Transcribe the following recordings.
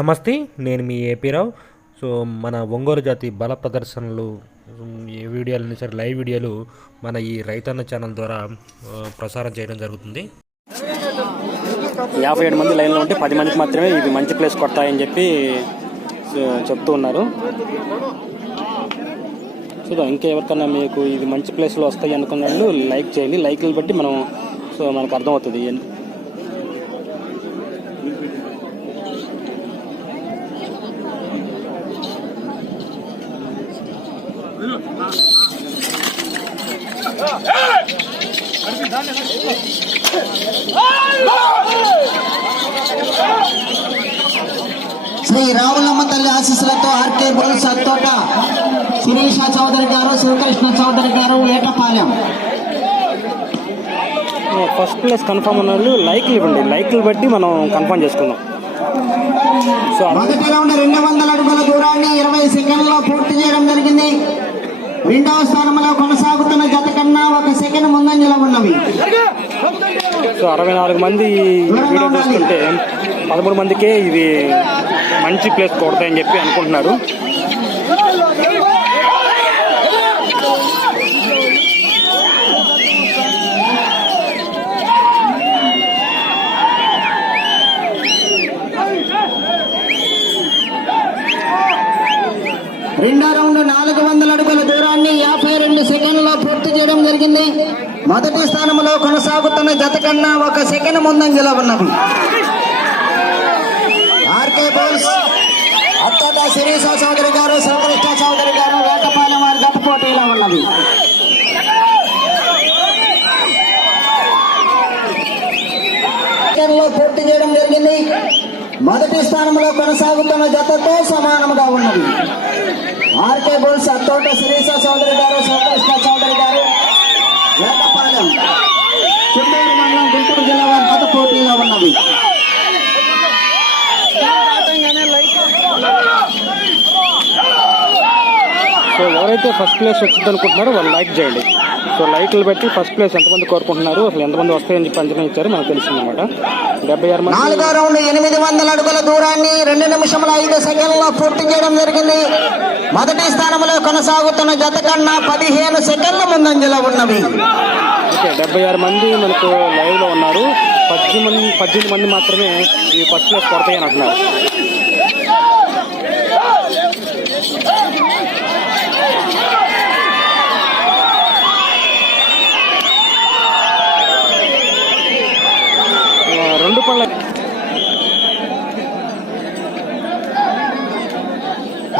నమస్తే, నేను మీ ఏపీరావు. సో మన ఒంగోలు జాతి బల ప్రదర్శనలు ఈ వీడియోలని సరే లైవ్ వీడియోలు మన ఈ రైతన్న ఛానల్ ద్వారా ప్రసారం చేయడం జరుగుతుంది. 57 మంది లైన్లో ఉంటే 10 మందికి మాత్రమే ఇది మంచి ప్లేస్ కొడతాయని చెప్పి చెప్తూ ఉన్నారు. సో ఇంకెవరికన్నా మీకు ఇది మంచి ప్లేస్లో వస్తాయి అనుకున్న వాళ్ళు లైక్ చేయండి. లైక్లు బట్టి మనకు అర్థమవుతుంది. श्री रावलम्म तल्ली आशीस्సులతో आरके बुल्स अत्तोट शिरीषा चौधरी गारू शिवकृष्ण चौधरी गारू ఏటపాలెం ఫస్ట్ ప్లేస్ కన్ఫర్మ్ ఉన్న వాళ్ళు లైక్లు ఇవ్వండి. లైక్లు బట్టి మనం కన్ఫర్మ్ చేసుకుందాం. సో మొదటి రౌండ్ 200 అడుగుల దూరాన్ని 20 సెకండ్లలో పూర్తి చేయడం జరిగింది. రెండవ స్థానంలో కొనసాగుతున్న జత కన్నా 1 సెకండ్ ముందంజలో ఉన్నవి. సో 64 మంది వీడియో చూస్తుంటే 13 మందికే ఇది మంచి ప్లేస్ కొడతాయని చెప్పి అనుకుంటున్నారు. రెండో రౌండ్ 400 అడుగుల దూరాన్ని 52 సెకండ్లలో పూర్తి చేయడం జరిగింది. మొదటి స్థానంలో కొనసాగుతున్న జత కన్నా 1 సెకండ్ ముందంజలో ఉన్నది. ఆర్కే బోల్స్ అత్తోట శిరీషా చౌదరి గారు శివకృష్ణ చౌదరి గారు వేటపాలెం వారి జత పోటీలో ఉన్నది. పూర్తి చేయడం జరిగింది. మొదటి స్థానంలో కొనసాగుతున్న జతతో సమానంగా ఉన్నది. ఆర్కే బోల్స్ అత్తోట శిరీషా చౌదరి గారు శివకృష్ణ చౌదరి గారు వేటపాలెం చుండూరు మండలం గుంటూరు జిల్లా వారి జత పోటీలో ఉన్నది. సో ఎవరైతే ఫస్ట్ ప్లేస్ వచ్చింది అనుకుంటున్నారో వాళ్ళు లైక్ చేయండి. సో లైక్లు బట్టి ఫస్ట్ ప్లేస్ ఎంతమంది కోరుకుంటున్నారు, అసలు ఎంతమంది వస్తాయని చెప్పి అంచనా ఇచ్చారు మనకు తెలిసిందన్నమాట. 76 మంది. నాలుగో రౌండ్ 800 అడుగుల దూరాన్ని 2 నిమిషముల 5 సెకండ్లలో పూర్తి చేయడం జరిగింది. మొదటి స్థానంలో కొనసాగుతున్న జత కన్నా 15 సెకండ్ల ముందంజలో ఉన్నవి. 76 మంది మనకు లైవ్ లో ఉన్నారు. 18 మంది మాత్రమే ఈ ఫస్ట్ ప్లేస్ కొడతాయని అంటున్నారు.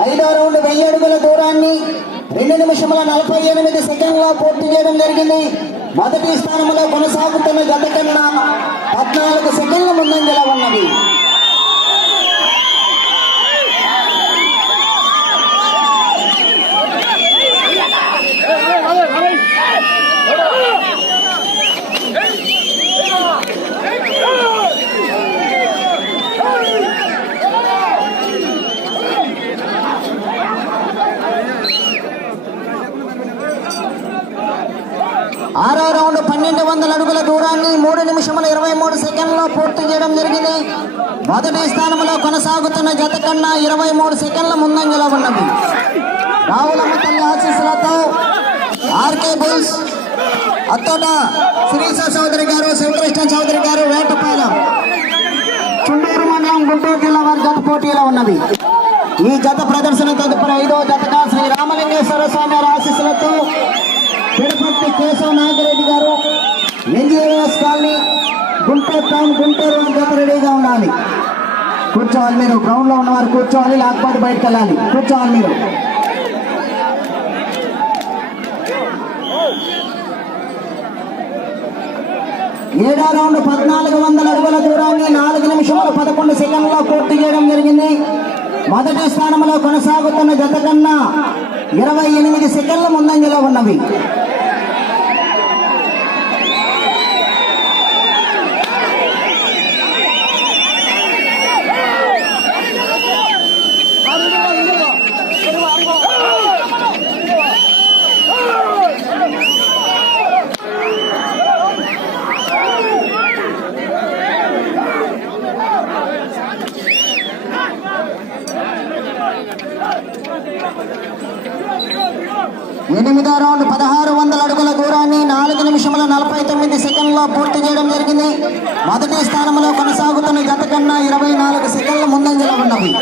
ఐదో రౌండ్ 1000 అడుగుల దూరాన్ని 2 నిమిషముల 48 సెకండ్లలో పూర్తి చేయడం జరిగింది. మొదటి స్థానంలో కొనసాగుతున్న జత కన్నా 14 సెకండ్ల ముందంజలో ఉన్నది. ఆరో రౌండ్ 1200 అడుగుల దూరాన్ని 3 నిమిషముల 23 సెకండ్లలో పూర్తి చేయడం జరిగింది. మొదటి స్థానంలో కొనసాగుతున్న జత కన్నా 23 సెకండ్ల ముందంజలో ఉన్నది. రావులమ్మ తల్లి ఆశీస్సులతో ఆర్కే బుల్స్ అత్తోట శిరీషా చౌదరి గారు శివకృష్ణ చౌదరి గారు వేటపాలెం చుండూరు మండలం గుంటూరు జిల్లా వారి జత పోటీలో ఉన్నది. ఈ జత ప్రదర్శన తదుపరి 5వ జతగా శ్రీ రామలింగేశ్వర స్వామి వారి ఆశీస్సులతో తిరుపతి కేశవ నాగిరెడ్డి గారు NGOs colony Guntur town Guntur జత రెడీగా ఉండాలి. కూర్చోవాలి మీరు. గ్రౌండ్ లో ఉన్నవారు కూర్చోవాలి, లేకపోతే బయటకు వెళ్ళాలి. కూర్చోవాలి మీరు. ఏడో రౌండ్ 1400 అడుగుల దూరాన్ని 4 నిమిషముల 11 సెకండ్లలో పూర్తి చేయడం జరిగింది. మొదటి స్థానంలో కొనసాగుతున్న జత కన్నా 28 సెకండ్ల ముందంజలో ఉన్నవి. ఎనిమిదో రౌండ్ 1600 అడుగుల దూరాన్ని 4 నిమిషముల 49 సెకండ్లో పూర్తి చేయడం జరిగింది. మొదటి స్థానంలో కొనసాగుతున్న జత కన్నా 24 సెకండ్ల ముందంజలో ఉన్నవి.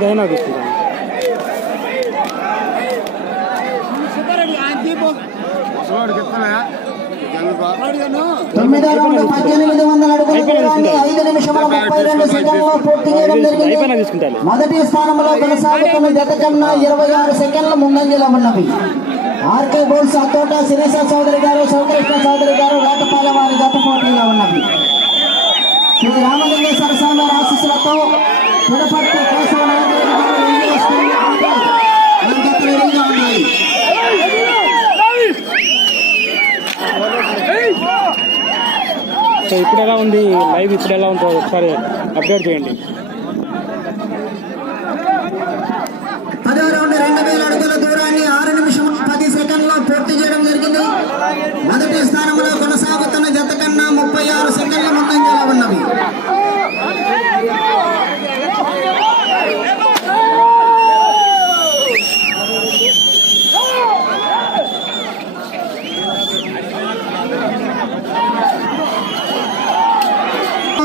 ఇదైనా తీసుకుంటాను. తొమ్మిదో రౌండ్ 1800 అడుగుల దూరాన్ని 5 నిమిషముల 32 సెకండ్లో పూర్తి చేయడం జరిగింది. మొదటి స్థానంలో కొనసాగుతున్న జత కన్నా 26 సెకండ్ల ముందంజలో ఉన్నవి. ఆర్కే బోల్స్ అత్తోట శిరీష చౌదరి గారు, శివకృష్ణ చౌదరి గారు, వేటపాలెం వారి జత పోటీగా ఉన్నవి. శ్రీ రామలింగేశ్వర స్వామి ఆశీస్సులతో పుడపర్తి కేశవ నాగరెడ్డి గారు ఇంటి వస్తున్నటువంటి మన జతలు రెడీగా ఉన్నాయి. సో ఇప్పుడు ఎలా ఉంది లైవ్, ఇప్పుడు ఎలా ఉందో ఒకసారి అప్డేట్ చేయండి. 10వ రౌండ్ 2000 అడుగుల దూరాన్ని 6 నిమిషముల 10 సెకండ్లో పూర్తి చేయడం జరిగింది. మొదటి స్థానంలో కొనసాగుతున్న జత కన్నా 36 సెకండ్ల ముందంజలో ఉన్నవి.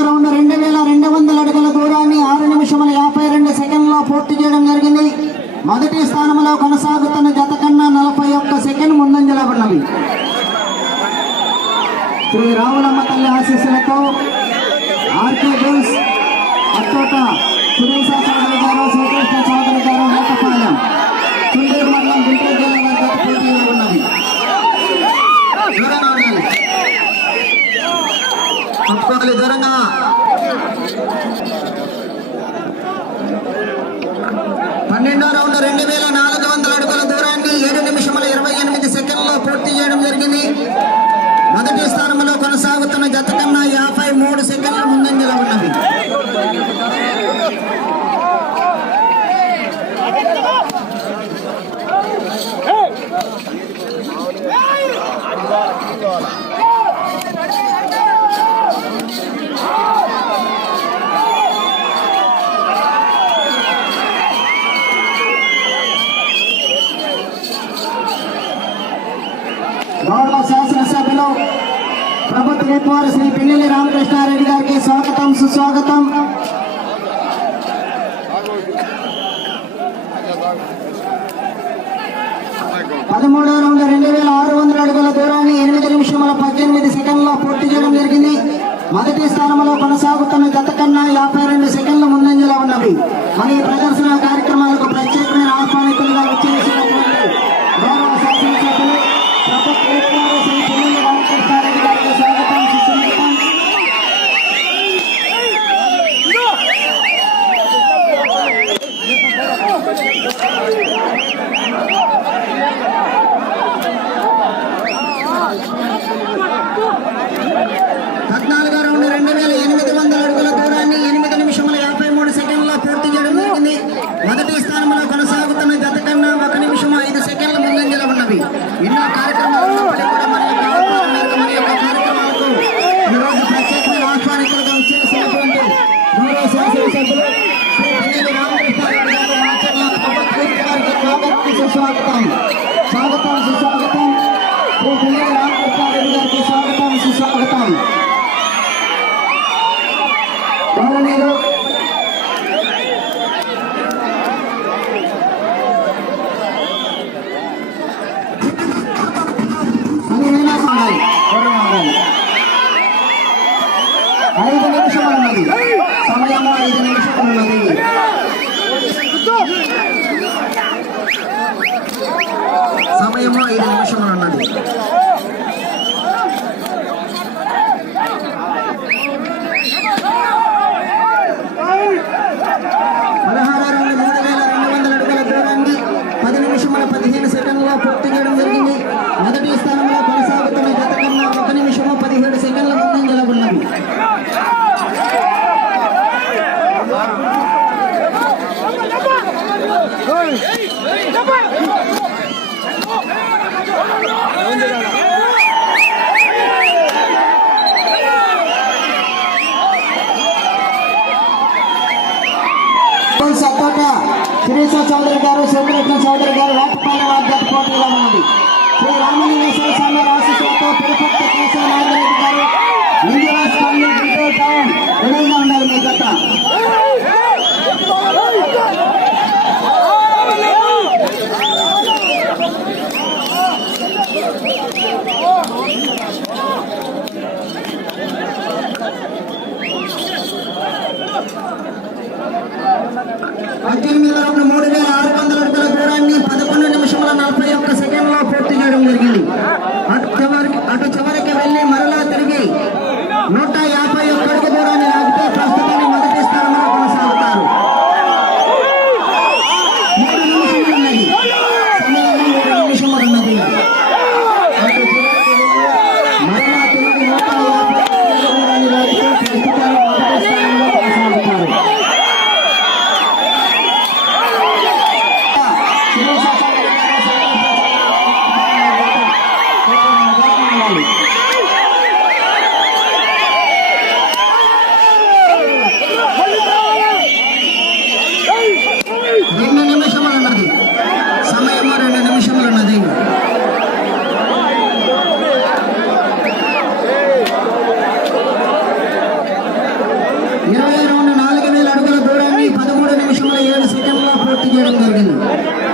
రౌండ్ 2200 అడుగుల దూరాన్ని 6 నిమిషముల 52 సెకండ్లో పూర్తి చేయడం జరిగింది. మొదటి స్థానంలో కొనసాగుతున్న జత కన్నా 41 సెకండ్ ముందంజలో ఉన్నవి. శ్రీ రావులమ్మ తల్లి ఆశీస్సులతో ఆర్కే బోల్స్ అత్తోట సురేష చౌదరి గారు, శివకృష్ణ చౌదరి గారు, వేటపాలెం చుండూరు మండలం గుంటూరు జిల్లా వారి జత పోటీలో ఉన్నవి. తప్పుకోవాలి దూరంగా. 12వ రౌండ్ 2400 అడుగుల దూరాన్ని 7 నిమిషముల 28 సెకండ్లో పూర్తి చేయడం జరిగింది. మొదటి స్థానంలో కొనసాగుతున్న జత కన్నా 53 సెకండ్ల ముందంజలో ఉన్నవి. గౌరవ శాసనసభ్యులు ప్రభుత్వ విప్వారు శ్రీ పిన్నెల్లి రామకృష్ణారెడ్డి గారికి స్వాగతం, సుస్వాగతం. పదమూడవ రౌండ్ 2600 అడుగుల దూరాన్ని 8 నిమిషముల 18 సెకండ్లో పూర్తి చేయడం జరిగింది. మొదటి స్థానంలో కొనసాగుతున్న జత కన్నా 52 సెకండ్ల ముందంజలో ఉన్నవి. మన ఈ ప్రదర్శన కార్యక్రమాలకు ప్రత్యేకమైన ఆహ్వానితులుగా వచ్చేసినటువంటి గౌరవ శాసనసభ్యులు ప్రభుత్వ విప్వారు శ్రీ పిన్నెల్లి రామకృష్ణారెడ్డి గారికి స్వాగతం, సుస్వాగతం. పద్నాలుగో రౌండ్ 2800 అడుగుల దూరాన్ని 8 నిమిషముల 53 సెకండ్లో పూర్తి చేయడం జరిగింది. మొదటి స్థానంలో కొనసాగుతున్న జత కన్నా 1 నిమిషం 5 సెకండ్ల ముందంజలో ఉన్నవి. ఎన్నో కార్యక్రమాలు ఉన్నప్పటికీ కూడా మన యొక్క కార్యక్రమాలకు ఈరోజు ప్రత్యేకమైన ఆహ్వానితులుగా వచ్చేసినటువంటి గౌరవ శాసనసభ్యులు శ్రీ పిన్నెల్లి రామకృష్ణారెడ్డి గారు మాచర్ల ప్రభుత్వ గారికి స్వాగతం, సుస్వాగతం. స్వాగతం, సుస్వాగతం. శ్రీ పిన్నెల్లి రామకృష్ణారెడ్డి గారికి స్వాగతం, సుస్వాగతం. గౌరవనీయులు ఉండాలి. 5 నిమిషాలు ఉన్నది సమయము, 5 నిమిషాలు ఉన్నది. సమయము 5 నిమిషములు ఉన్నది. 16వ రౌండ్ 3200 అడుగుల దూరాన్ని 10 నిమిషముల 15 సెకండ్లో పూర్తి చేయడం జరిగింది. మొదటి స్థానంలో కొనసాగుతున్న జత కన్నా 1 నిమిషము 15 సపోట శిరీష చౌదరి గారు శివకృష్ణ చౌదరి గారు వేటపాలెం వారి పోటీలో ఉన్నది. శ్రీ రామలింగేశ్వర స్వామి ఆశీస్సులతో తిరుపతి కేశవ నాగిరెడ్డి గారు ఇందిరాస్ కాలనీ గుంటూరు టౌన్ రెడీగా ఉండాలి మీ జత. పద్దెనిమిది రౌండ్ 3600 అడుగుల దూరాన్ని 11 నిమిషముల 41 సెకండ్లో పూర్తి చేయడం జరిగింది. అటు చివరికి వెళ్లి మరలా తిరిగి 151 అడుగు దూరాన్ని లాగితే ప్రస్తుతాన్ని మొదటి స్థానంలో కొనసాగుతారు. 3 నిమిషములు ఉన్నది, సమయం 3 నిమిషములు ఉన్నది. అటు చివరికి వెళ్లి మరలా తిరిగి 151 అడుగు దూరాన్ని లాగితే ప్రస్తుతాన్ని మొదటి స్థానంలో కొనసాగుతారు.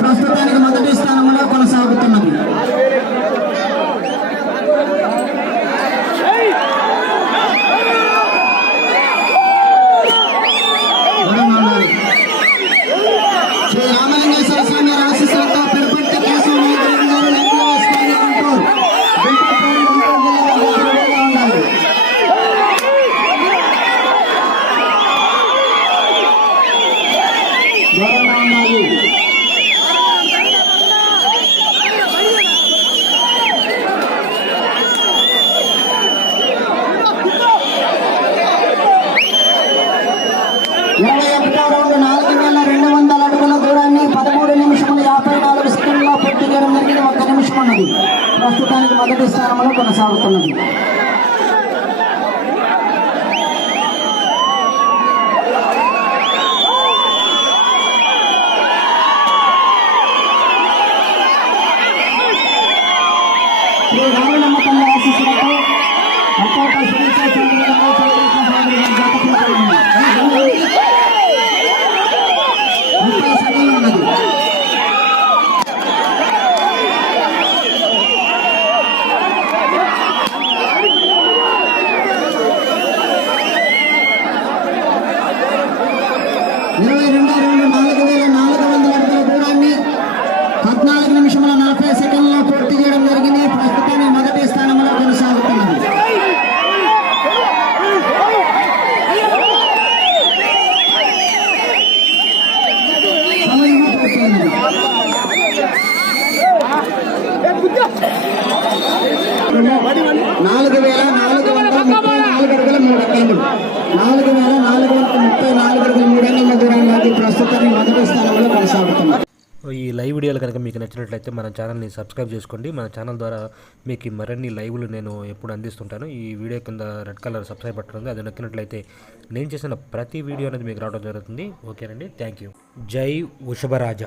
ప్రస్తుతానికి మొదటి స్థానంలో కొనసాగుతున్నది. శ్రీ రామలింగేశ్వర స్వామి ఆశీస్సులతో తిరుపతి కేశవ నాగిరెడ్డి గారు ఇందిరాస్ కాలనీ గుంటూరు ఉండాలి. దూరంగా ఉండాలి. రౌండ్ 4200 అడుగుల దూరాన్ని 13 నిమిషముల 54 సెకండ్లో పూర్తి చేయడం జరిగింది. 1 నిమిషం ఉన్నది. ప్రస్తుతానికి మొదటి స్థానంలో కొనసాగుతున్నది. శ్రీ రామలమ్మ తల్లి ఆశీస్సులతో అప్పటి శిరీష చౌదరి గారు చౌదరి గారి జత పోటీలో ఉన్నాయి. 30 సెకండ్లు ఉన్నది. రౌండ్ 4400 అడుగుల దూరాన్ని 14 నిమిషముల 40 సెకండ్లో పూర్తి చేయడం జరిగింది. ప్రస్తుతాన్ని మొదటి స్థానంలో కొనసాగుతున్నది. సమయం పూర్తయింది. 4434 అడుగుల 3 అంగుళాలు 4434 అడుగుల 3 అంగుళాల దూరాన్ని ప్రస్తుతాన్ని మొదటి స్థానంలో కొనసాగుతున్నది. ఈ లైవ్ వీడియోలు కనుక మీకు నచ్చినట్లయితే మన ఛానల్ని సబ్స్క్రైబ్ చేసుకోండి. మన ఛానల్ ద్వారా మీకు మరిన్ని లైవ్లు నేను ఎప్పుడు అందిస్తుంటాను. ఈ వీడియో కింద రెడ్ కలర్ సబ్స్క్రైబ్ బటన్ ఉంది, అది నొక్కినట్లయితే నేను చేసిన ప్రతి వీడియో అనేది మీకు రావడం జరుగుతుంది. ఓకేనండి, థ్యాంక్ యూ. జై వృషభరాజ.